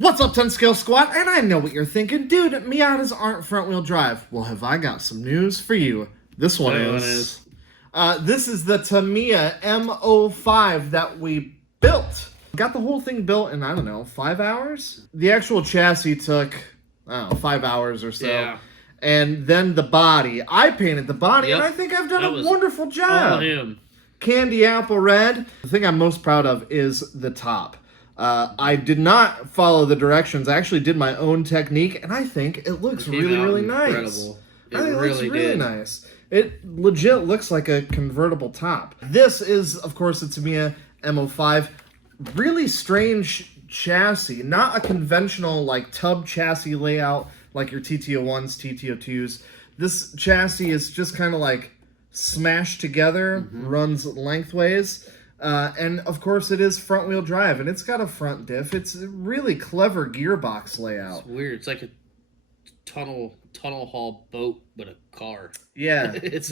What's up, 10 Scale Squad? And I know what you're thinking. Dude, Miatas aren't front-wheel drive. Well, have I got some news for you. This one is. This is the Tamiya M05 that we built. Got the whole thing built in, I don't know, 5 hours? The actual chassis took, I don't know, 5 hours or so. Yeah. And then the body. I painted the body, and I think I've done a wonderful job. All him. Candy apple red. The thing I'm most proud of is the top. I did not follow the directions. I actually did my own technique, and I think it looks really nice. Incredible. I think it looks really nice. It legit looks like a convertible top. This is, of course, the Tamiya M05. Really strange chassis. Not a conventional, like, tub chassis layout like your TT01s, TT02s. This chassis is just kind of, like, smashed together, runs lengthways. And of course it is front wheel drive, and it's got a front diff. It's a really clever gearbox layout. It's weird. It's like a tunnel haul boat, but a car. Yeah. it's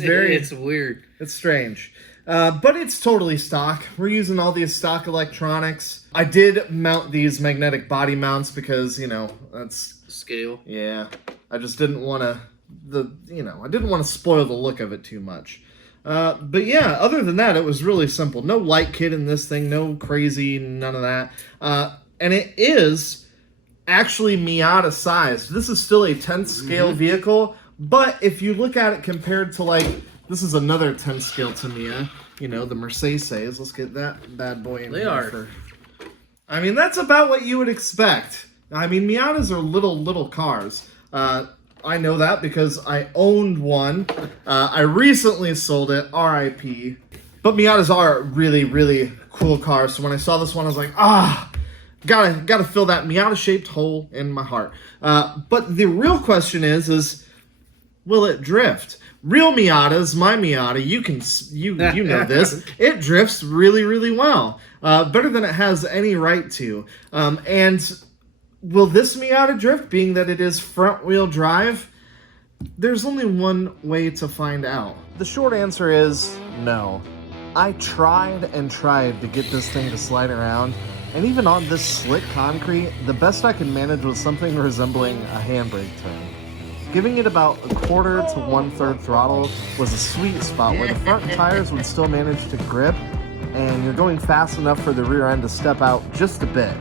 weird. It's strange. But it's totally stock. We're using all these stock electronics. I did mount these magnetic body mounts because, you know, that's scale. Yeah. I just didn't want to I didn't want to spoil the look of it too much. But yeah, other than that, it was really simple. No light kit in this thing, no crazy, none of that. And it is actually Miata sized. This is still a 10th scale vehicle, but if you look at it compared to, like, this is another 10th scale Tamiya, you know, the Mercedes. Let's get that bad boy in here. I mean, that's about what you would expect. I mean, Miatas are little cars. I know that because I owned one. I recently sold it, RIP. But Miatas are really cool cars. So when I saw this one, I was like, gotta fill that Miata-shaped hole in my heart. But the real question is, will it drift? Real Miatas, my Miata, you know this. It drifts really well, better than it has any right to. And will this Miata drift, being that it is front-wheel drive? There's only one way to find out. The short answer is no. I tried to get this thing to slide around, and even on this slick concrete, the best I could manage was something resembling a handbrake turn. Giving it about 1/4 to 1/3 throttle was a sweet spot where the front tires would still manage to grip, and you're going fast enough for the rear end to step out just a bit.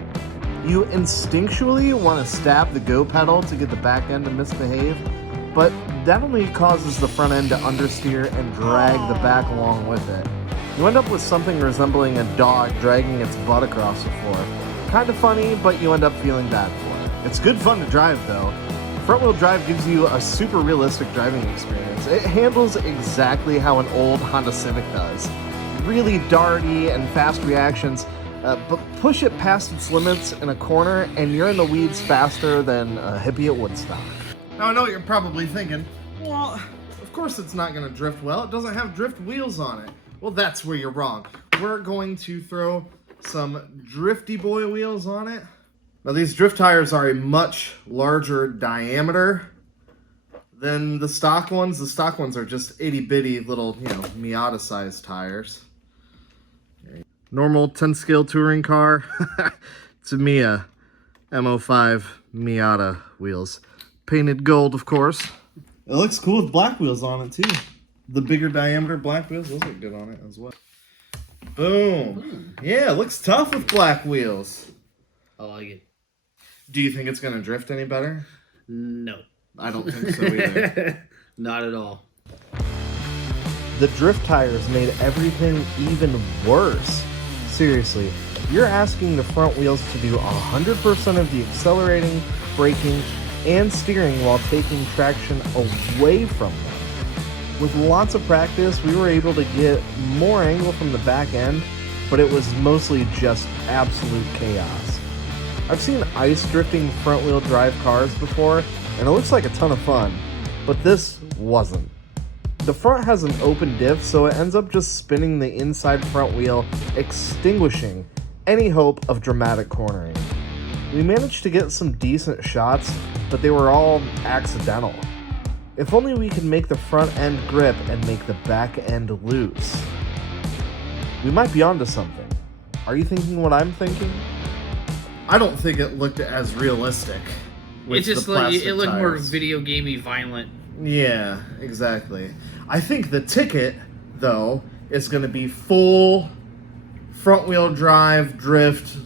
You instinctually want to stab the go pedal to get the back end to misbehave, but that only causes the front end to understeer and drag the back along with it. You end up with something resembling a dog dragging its butt across the floor. Kind of funny, but you end up feeling bad for it. It's good fun to drive, though. Front-wheel drive gives you a super realistic driving experience. It handles exactly how an old Honda Civic does. Really darty and fast reactions. But push it past its limits in a corner, and you're in the weeds faster than a hippie at Woodstock. Now, I know what you're probably thinking, well, of course it's not going to drift well. It doesn't have drift wheels on it. Well, that's where you're wrong. We're going to throw some drifty boy wheels on it. Now, these drift tires are a much larger diameter than the stock ones. The stock ones are just itty-bitty little, you know, Miata-sized tires. Normal 10 scale touring car. Tamiya M05 Miata wheels. Painted gold, of course. It looks cool with black wheels on it, too. The bigger diameter black wheels, those look good on it as well. Boom. Yeah, it looks tough with black wheels. I like it. Do you think it's going to drift any better? No. I don't think so either. Not at all. The drift tires made everything even worse. Seriously, you're asking the front wheels to do 100% of the accelerating, braking, and steering while taking traction away from them. With lots of practice, we were able to get more angle from the back end, but it was mostly just absolute chaos. I've seen ice drifting front wheel drive cars before, and it looks like a ton of fun, but this wasn't. The front has an open diff, so it ends up just spinning the inside front wheel, extinguishing any hope of dramatic cornering. We managed to get some decent shots, but they were all accidental. If only we could make the front end grip and make the back end loose. We might be onto something. Are you thinking what I'm thinking? I don't think it looked as realistic. With It just the like plastic it looked more tires. video gamey, violent. Yeah, exactly. I think the ticket, though, is going to be full front-wheel drive, drift,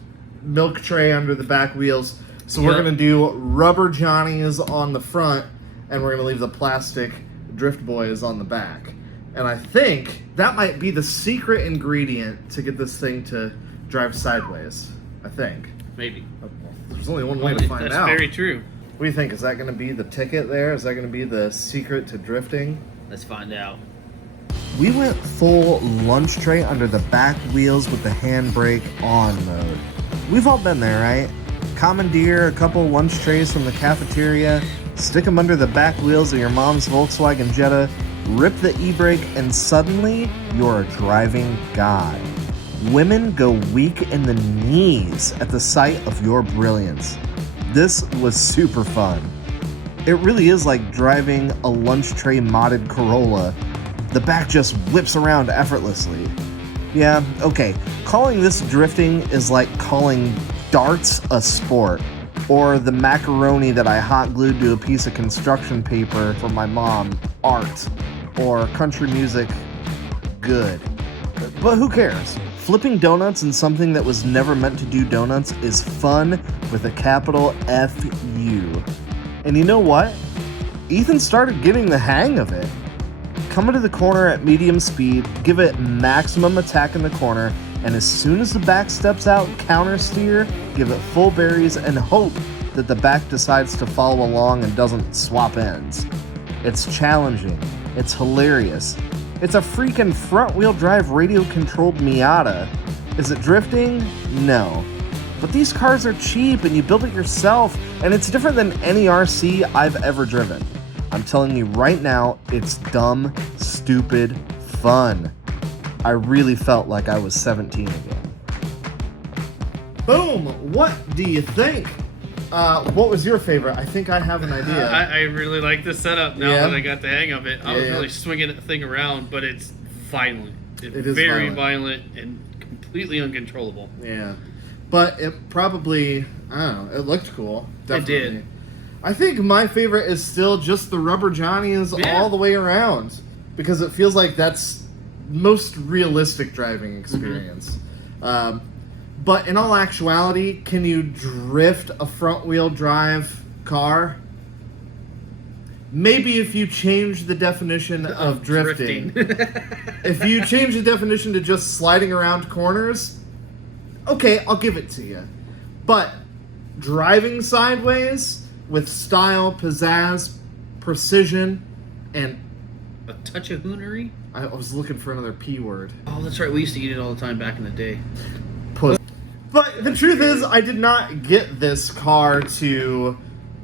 milk tray under the back wheels. So we're Yep. going to do rubber Johnnies on the front, and we're going to leave the plastic drift boys on the back. And I think that might be the secret ingredient to get this thing to drive sideways. I think. Maybe. There's only one way to find That's out. very true. What do you think? Is that going to be the ticket there? Is that going to be the secret to drifting? Let's find out. We went full lunch tray under the back wheels with the handbrake on mode. We've all been there, right? Commandeer a couple lunch trays from the cafeteria, stick them under the back wheels of your mom's Volkswagen Jetta, rip the e-brake, and suddenly you're a driving god. Women go weak in the knees at the sight of your brilliance. This was super fun. It really is like driving a lunch tray modded Corolla. The back just whips around effortlessly. Yeah, okay, calling this drifting is like calling darts a sport, or the macaroni that I hot glued to a piece of construction paper for my mom art, or country music good. But who cares? Flipping donuts in something that was never meant to do donuts is fun with a capital F-U. And you know what? Ethan started getting the hang of it. Come into the corner at medium speed, give it maximum attack in the corner, and as soon as the back steps out, counter steer, give it full berries, and hope that the back decides to follow along and doesn't swap ends. It's challenging. It's hilarious. It's a freaking front-wheel drive radio-controlled Miata. Is it drifting? No. But these cars are cheap and you build it yourself, and it's different than any RC I've ever driven. I'm telling you right now, it's dumb, stupid, fun. I really felt like I was 17 again. Boom! What do you think? What was your favorite? I think I have an idea. I really like the setup now Yeah. that I got the hang of it. I was Yeah. really swinging that thing around, but it's violent. It's It is very violent and completely uncontrollable. Yeah. But it probably, I don't know, it looked cool. Definitely. It did. I think my favorite is still just the rubber Johnnies all the way around. Because it feels like that's most realistic driving experience. But in all actuality, can you drift a front-wheel drive car? Maybe if you change the definition of drifting. If you change the definition to just sliding around corners, okay, I'll give it to you. But driving sideways with style, pizzazz, precision, and A touch of hoonery? I was looking for another P word. Oh, that's right. We used to eat it all the time back in the day. But the truth is, I did not get this car to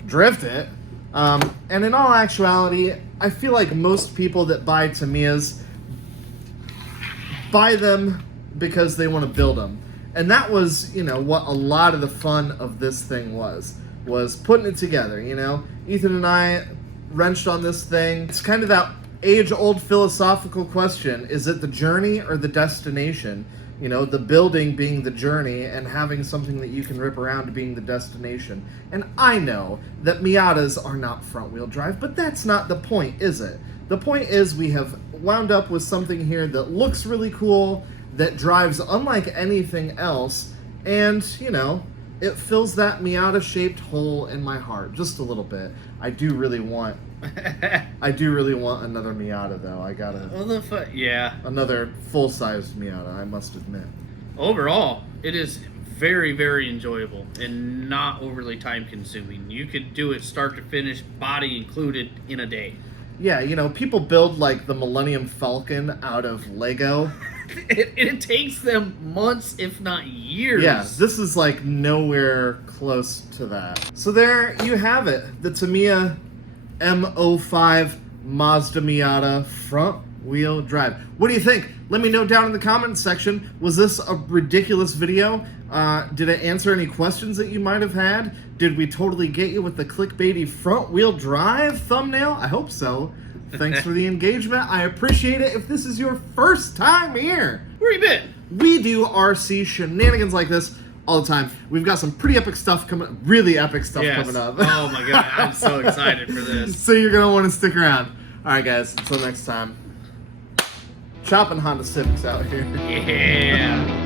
drift it. And in all actuality, I feel like most people that buy Tamiyas buy them because they want to build them. And that was, what a lot of the fun of this thing was putting it together, Ethan and I wrenched on this thing. It's kind of that age-old philosophical question. Is it the journey or the destination? The building being the journey and having something that you can rip around being the destination. And I know that Miatas are not front-wheel drive, but that's not the point, is it? The point is we have wound up with something here that looks really cool, that drives unlike anything else, and, it fills that Miata-shaped hole in my heart just a little bit. I do really want another Miata, though. I gotta... Well, yeah. Another full-sized Miata, I must admit. Overall, it is very, very enjoyable and not overly time-consuming. You could do it start to finish, body included, in a day. Yeah, people build, like, the Millennium Falcon out of Lego. It takes them months, if not years. Yeah, this is, like, nowhere close to that. So there you have it. The Tamiya M05 Mazda Miata front-wheel drive. What do you think? Let me know down in the comments section. Was this a ridiculous video? Did it answer any questions that you might have had? Did we totally get you with the clickbaity front-wheel drive thumbnail? I hope so. Thanks for the engagement. I appreciate it. If this is your first time here, Where you been? we do RC shenanigans like this all the time. We've got some pretty epic stuff coming, really epic stuff coming up. Oh my god, I'm so excited for this. So you're gonna want to stick around. All right, guys. Until next time. Chopping Honda Civics out here. Yeah.